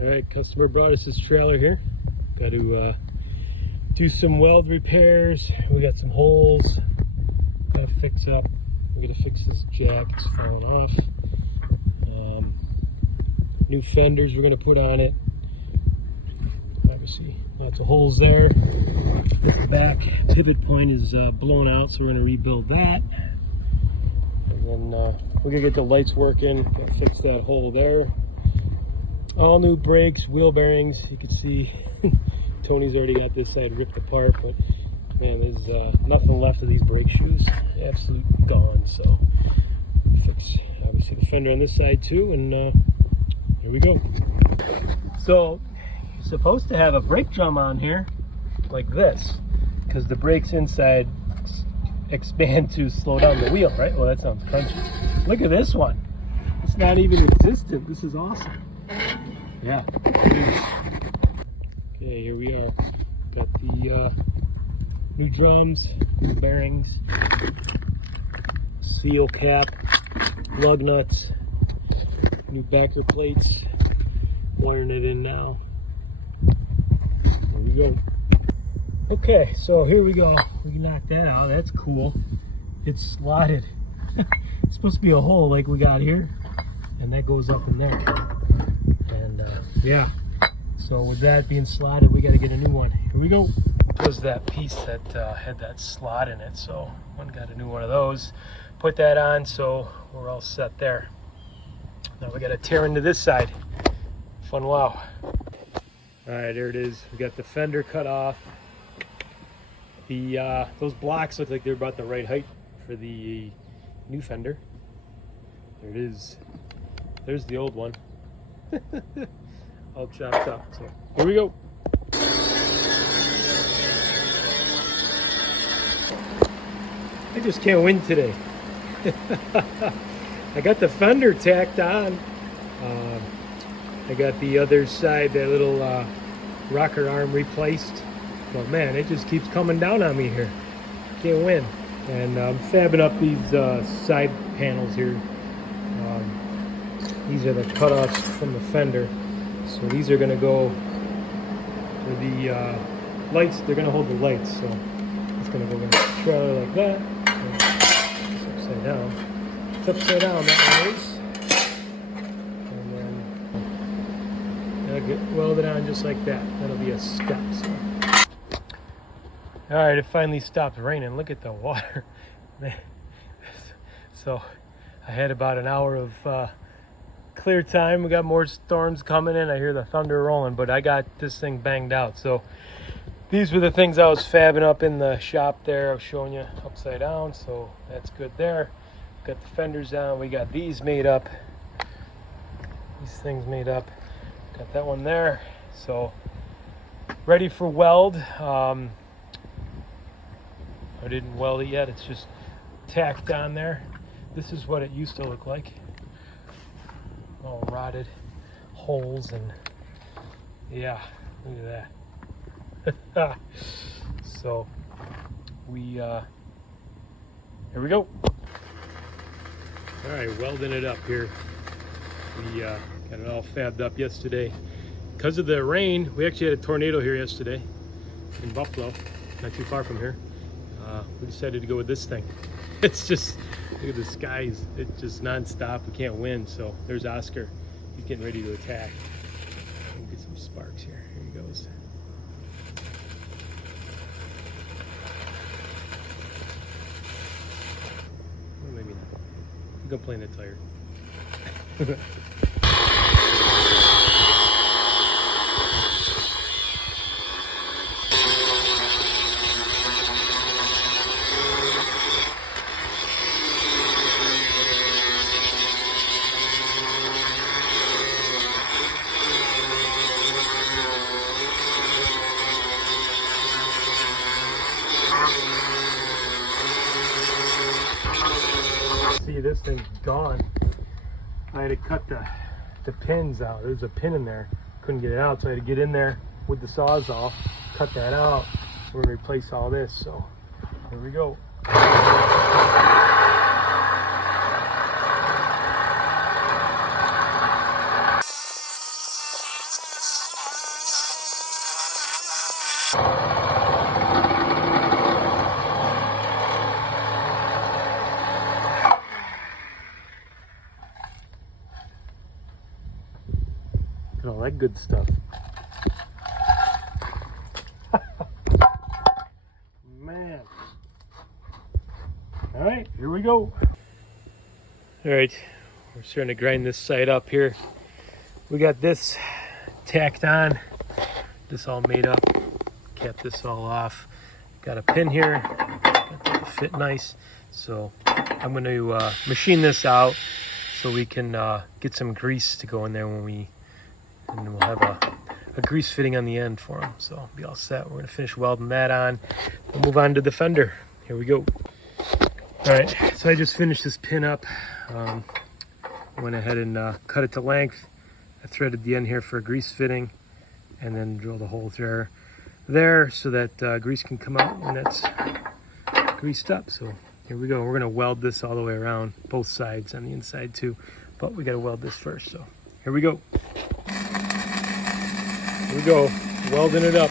Alright, customer brought us this trailer here. Got to do some weld repairs. We got some holes. Gotta fix up. We're gonna fix this jack, it's falling off. New fenders we're gonna put on it. Obviously, lots of holes there. The back pivot point is blown out, so we're gonna rebuild that. And then we're gonna get the lights working, gotta fix that hole there. All new brakes, wheel bearings. You can see Tony's already got this side ripped apart, but man, there's nothing left of these brake shoes. Absolute gone. So fix obviously the fender on this side too, and here we go. So you're supposed to have a brake drum on here like this, because the brakes inside expand to slow down the wheel, right? Well, that sounds crunchy. Look at this one. It's not even existent. This is awesome. Yeah, it is. Okay, here we are. Got the new drums, new bearings, seal cap, lug nuts, new backer plates. Wiring it in now. There we go. Okay, so here we go. We can knock that out. That's cool. It's slotted. It's supposed to be a hole like we got here, and that goes up in there. And yeah, so with that being slotted, we got to get a new one. Here we go. Was that piece that had that slot in it, so one got a new one of those. Put that on, so we're all set there. Now we got to tear into this side. Fun wow. All right, there it is. We got the fender cut off. The those blocks look like they're about the right height for the new fender. There it is. There's the old one. All chopped up. So here we go. I just can't win today. I got the fender tacked on. I got the other side, that little rocker arm replaced. But man, it just keeps coming down on me here. Can't win. And I'm fabbing up these side panels here. These are the cutoffs from the fender. So these are going to go to the lights. They're going to hold the lights. So it's going to go in the trailer like that. It's upside down. It's upside down, that one is. And then it'll get welded on just like that. That'll be a step. So. All right, it finally stopped raining. Look at the water. So I had about an hour of clear time. We got more storms coming in. I hear the thunder rolling, but I got this thing banged out. So these were the things I was fabbing up in the shop there. I was showing you upside down, so that's good there. Got the fenders down. We got these made up. These things made up. Got that one there. So ready for weld. I didn't weld it yet. It's just tacked on there. This is what it used to look like. All rotted holes, and yeah, look at that. So we here we go. All right, welding it up here. We got it all fabbed up yesterday. Because of the rain, we actually had a tornado here yesterday in Buffalo, not too far from here. We decided to go with this thing. It's just, look at the skies. It's just non-stop. We can't win. So there's Oscar. He's getting ready to attack. We'll get some sparks here. Here he goes. Or maybe not. I'm gonna play in the tire. See, this thing's gone. I had to cut the pins out. There's a pin in there. Couldn't get it out, so I had to get in there with the Sawzall, cut that out. We're gonna replace all this, so here we go. Look at all that good stuff. Man. All right, here we go. All right, we're starting to grind this side up here. We got this tacked on, this all made up, capped this all off. Got a pin here, got that to fit nice. So I'm going to machine this out so we can get some grease to go in there and we'll have a grease fitting on the end for them. So I'll be all set. We're going to finish welding that on. We'll move on to the fender. Here we go. All right, so I just finished this pin up. Went ahead and cut it to length. I threaded the end here for a grease fitting and then drilled a hole through there so that grease can come out when it's greased up. So here we go. We're going to weld this all the way around, both sides on the inside too, but we got to weld this first. So here we go. Here we go, welding it up.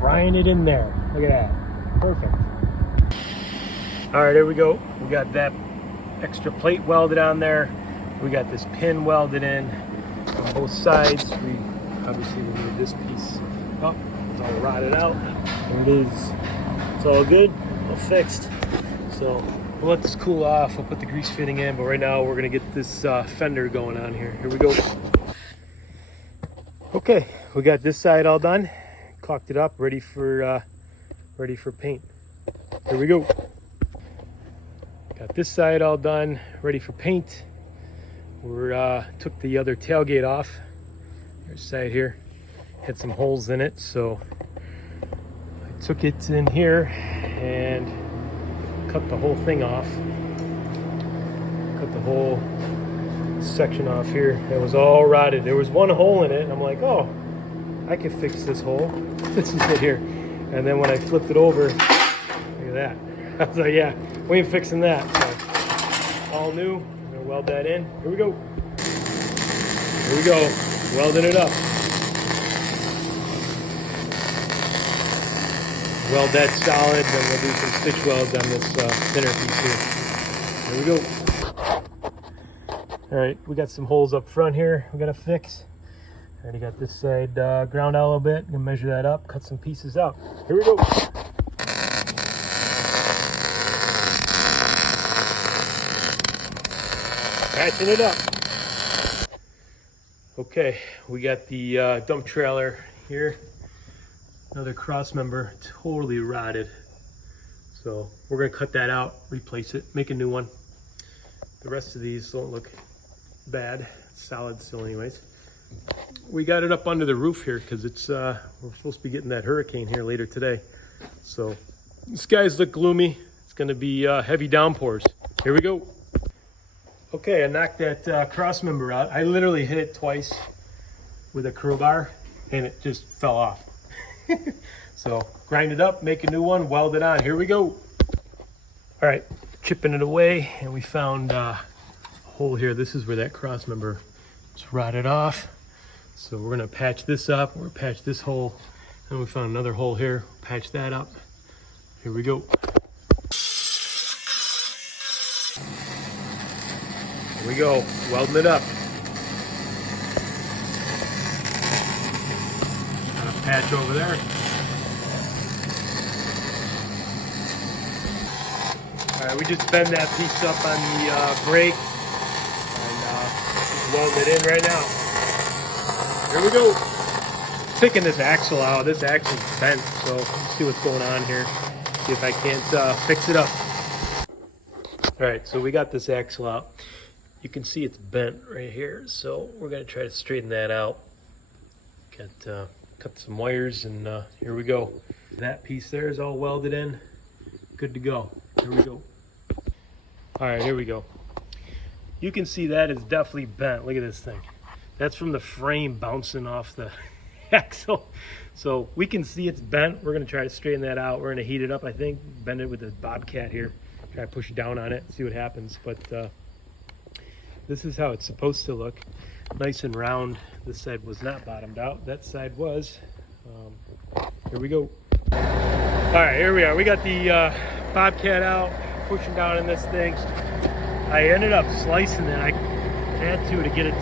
Frying it in there. Look at that. Perfect. All right, here we go. We got that extra plate welded on there. We got this pin welded in on both sides. We obviously need this piece up. It's all rotted out. There it is. It's all good, all fixed. So we'll let this cool off. We'll put the grease fitting in, but right now we're gonna get this fender going on here. Here we go. Okay, we got this side all done. Caulked it up, ready for paint. Here we go. Got this side all done, ready for paint. We're took the other tailgate off. There's side here, had some holes in it, so I took it in here and cut the whole thing off. Cut the whole section off here. It was all rotted. There was one hole in it, and I'm like, oh, I can fix this hole. This is it here. And then when I flipped it over, look at that. I was like, yeah, we ain't fixing that. So all new. I'm gonna weld that in. Here we go. Here we go. Welding it up. Weld that solid, then we'll do some stitch welds on this thinner piece here. Here we go. All right, we got some holes up front here we gotta fix. Already got this side ground out a little bit. Gonna measure that up, cut some pieces out. Here we go. Patching it up. Okay, we got the dump trailer here. Another cross member, totally rotted. So we're gonna cut that out, replace it, make a new one. The rest of these don't look bad. It's solid still anyways. We got it up under the roof here because it's we're supposed to be getting that hurricane here later today. So the skies look gloomy. It's gonna be heavy downpours. Here we go. Okay, I knocked that cross member out. I literally hit it twice with a crowbar and it just fell off. So grind it up, make a new one, weld it on. Here we go. All right, chipping it away, and we found a hole here. This is where that cross member is rotted off. So we're gonna patch this up. We're gonna patch this hole, and we found another hole here. Patch that up. Here we go. Here we go, welding it up. Got a patch over there. All right, we just bend that piece up on the brake and weld it in right now. Here we go. Taking this axle out. This axle's bent, so let's see what's going on here. See if I can't fix it up. All right, so we got this axle out. You can see it's bent right here, so we're gonna try to straighten that out. Cut some wires, and here we go. That piece there is all welded in. Good to go. Here we go. All right, here we go. You can see that is definitely bent. Look at this thing. That's from the frame bouncing off the axle. So we can see it's bent. We're gonna try to straighten that out. We're gonna heat it up, I think, bend it with the Bobcat here. Try to push down on it, see what happens. But this is how it's supposed to look. Nice and round. This side was not bottomed out. That side was. Here we go. All right, here we are. We got the Bobcat out, pushing down in this thing. I ended up slicing it. I had to get it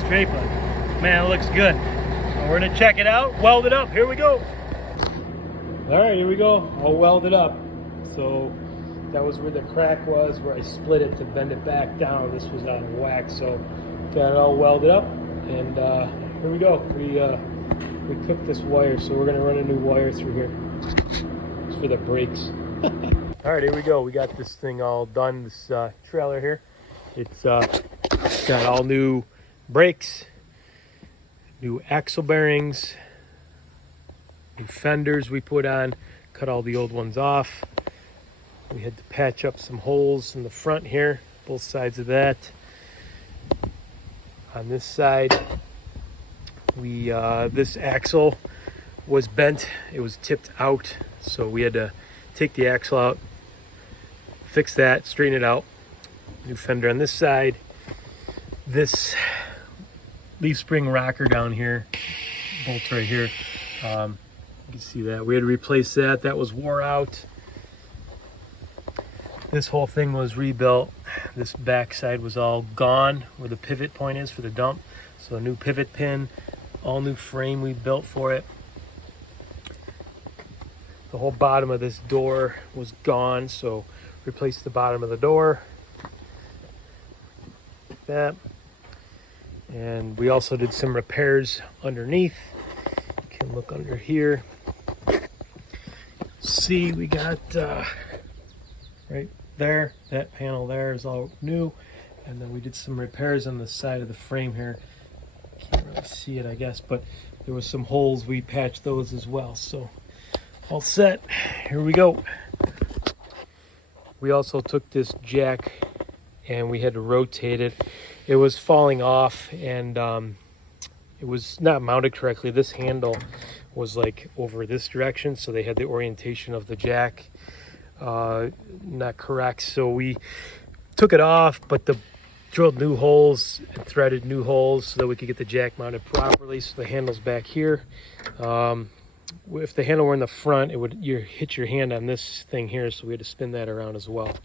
straight, but man, it looks good. So we're gonna check it out, weld it up. Here we go. All right, here we go. All welded up. So that was where the crack was, where I split it to bend it back down. This was out of whack, so got it all welded up. And here we go. We cooked this wire, so we're gonna run a new wire through here. It's for the brakes. All right, here we go. We got this thing all done. This trailer here. It's got all new brakes, new axle bearings, new fenders we put on. Cut all the old ones off. We had to patch up some holes in the front here, both sides of that. On this side, this axle was bent. It was tipped out, so we had to take the axle out, fix that, straighten it out. New fender on this side. This leaf spring rocker down here, bolt right here. You can see that. We had to replace that. That was wore out. This whole thing was rebuilt. This back side was all gone where the pivot point is for the dump. So a new pivot pin, all new frame we built for it. The whole bottom of this door was gone, so replaced the bottom of the door. Like that. And we also did some repairs underneath. You can look under here. See, we got right there, that panel there is all new. And then we did some repairs on the side of the frame here. Can't really see it, I guess, but there was some holes. We patched those as well. So all set. Here we go. We also took this jack and we had to rotate it. It was falling off and it was not mounted correctly. This handle was like over this direction, so they had the orientation of the jack not correct. So we took it off, but drilled new holes and threaded new holes so that we could get the jack mounted properly. So the handle's back here. If the handle were in the front, it would hit your hand on this thing here, so we had to spin that around as well.